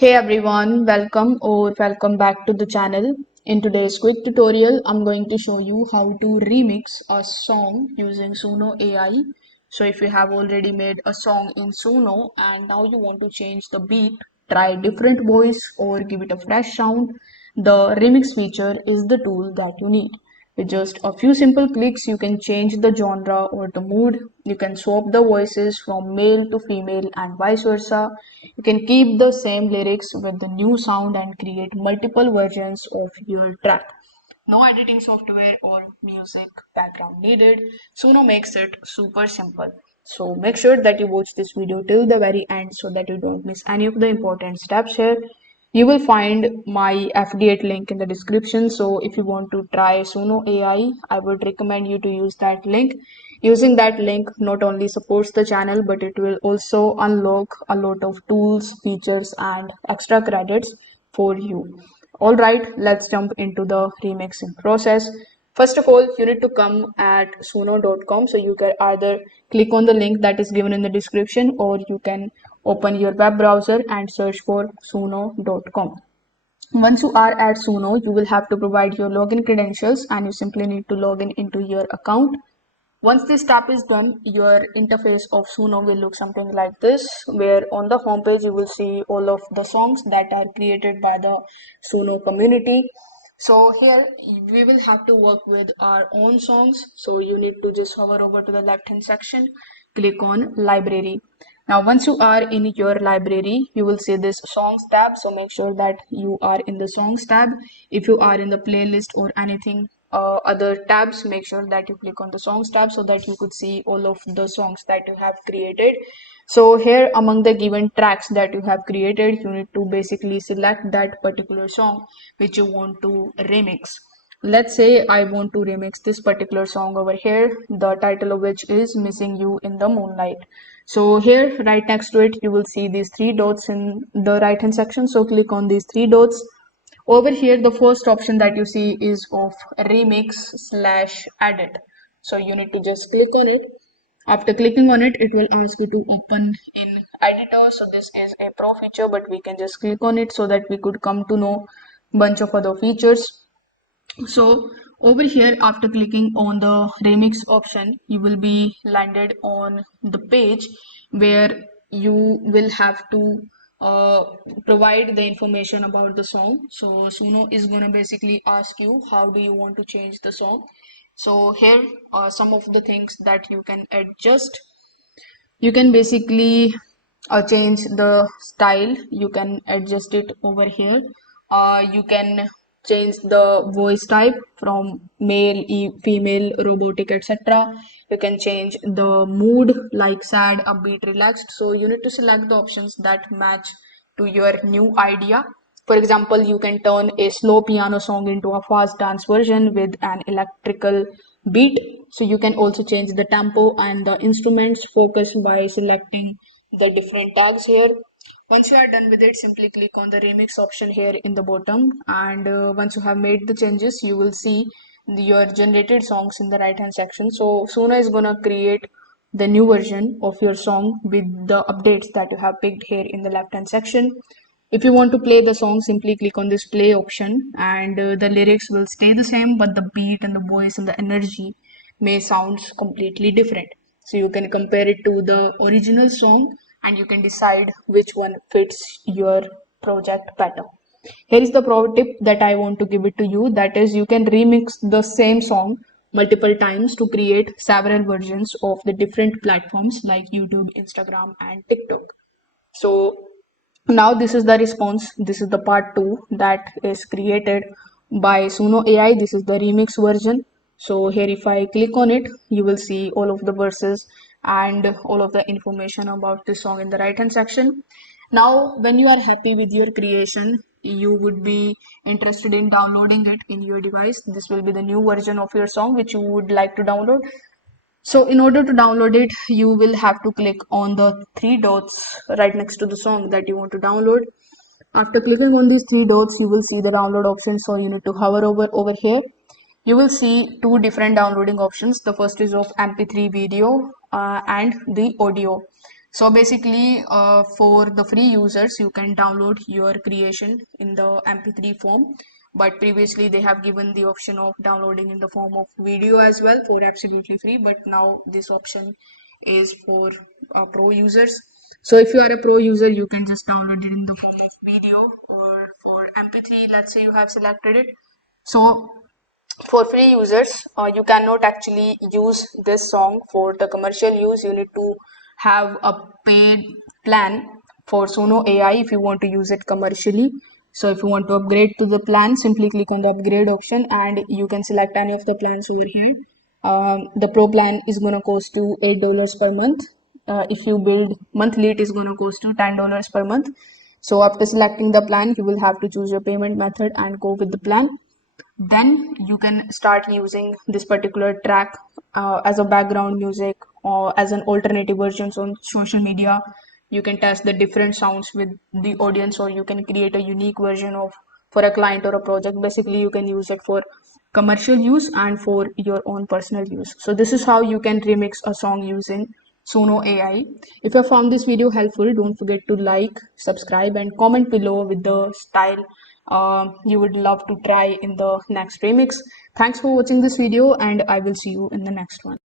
Hey everyone, welcome back to the channel. In today's quick tutorial, I'm going to show you how to remix a song using Suno AI. So if you have already made a song in Suno and now you want to change the beat, try different voice or give it a fresh sound, the remix feature is the tool that you need. With just a few simple clicks, you can change the genre or the mood. You can swap the voices from male to female and vice versa. You can keep the same lyrics with the new sound and create multiple versions of your track. No editing software or music background needed. Suno makes it super simple. So make sure that you watch this video till the very end so that you don't miss any of the important steps here. You will find my affiliate link in the description. So if you want to try Suno AI, I would recommend you to use that link. Using that link not only supports the channel, but it will also unlock a lot of tools, features, and extra credits for you. All right, let's jump into the remixing process. First of all, you need to come at suno.com. So you can either click on the link that is given in the description, or you can open your web browser and search for suno.com. Once you are at Suno, you will have to provide your login credentials and you simply need to log in into your account. Once this step is done, your interface of Suno will look something like this, where on the home page you will see all of the songs that are created by the Suno community. So here we will have to work with our own songs. So you need to just hover over to the left hand section, click on library. Now once you are in your library, you will see this songs tab. So make sure that you are in the songs tab. If you are in the playlist or anything other tabs, make sure that you click on the songs tab so that you could see all of the songs that you have created. So here among the given tracks that you have created, you need to basically select that particular song which you want to remix. Let's say I want to remix this particular song over here, the title of which is Missing You in the Moonlight. So here right next to it you will see these three dots in the right hand section. So click on these three dots. Over here, the first option that you see is of remix slash edit. So you need to just click on it. After clicking on it, it will ask you to open in editor. So this is a pro feature, but we can just click on it so that we could come to know bunch of other features. So over here, after clicking on the remix option, you will be landed on the page where you will have to uh, provide the information about the song. So Suno is gonna basically ask you how do you want to change the song. So here are some of the things that you can adjust. You can basically change the style. You can adjust it over here. You can change the voice type from male, female, robotic, etc. You can change the mood like sad, upbeat, relaxed. So you need to select the options that match to your new idea. For example, you can turn a slow piano song into a fast dance version with an electrical beat. So you can also change the tempo and the instruments focus by selecting the different tags here. Once you are done with it, simply click on the remix option here in the bottom, and once you have made the changes, you will see your generated songs in the right hand section. So Sona is gonna create the new version of your song with the updates that you have picked here in the left hand section. If you want to play the song, simply click on this play option, and the lyrics will stay the same, but the beat and the voice and the energy may sound completely different. So you can compare it to the original song and you can decide which one fits your project better. Here is the pro tip that I want to give it to you, that is, you can remix the same song multiple times to create several versions of the different platforms like YouTube, Instagram, and TikTok. So now this is the response. This is the part 2 that is created by Suno AI. This is the remix version. So here if I click on it, you will see all of the verses and all of the information about the song in the right hand section. Now when you are happy with your creation, you would be interested in downloading it in your device. This will be the new version of your song which you would like to download. So in order to download it, you will have to click on the three dots right next to the song that you want to download. After clicking on these three dots, you will see the download option. So you need to hover over here. You will see two different downloading options. The first is of MP3 video and the audio. So basically, for the free users, you can download your creation in the MP3 form. But previously, they have given the option of downloading in the form of video as well for absolutely free. But now this option is for pro users. So if you are a pro user, you can just download it in the form of video, or for MP3, let's say you have selected it. So for free users, you cannot actually use this song for the commercial use. You need to have a paid plan for Suno AI if you want to use it commercially. So if you want to upgrade to the plan, simply click on the upgrade option and you can select any of the plans over here. The pro plan is going to cost you $8 per month. If you build monthly, it is going to cost you $10 per month. So after selecting the plan, you will have to choose your payment method and go with the plan. Then you can start using this particular track as a background music or as an alternative versions on social media. You can test the different sounds with the audience, or you can create a unique version of for a client or a project. Basically, you can use it for commercial use and for your own personal use. So this is how you can remix a song using Suno AI. If you found this video helpful, don't forget to like, subscribe, and comment below with the style you would love to try in the next remix. Thanks for watching this video, and I will see you in the next one.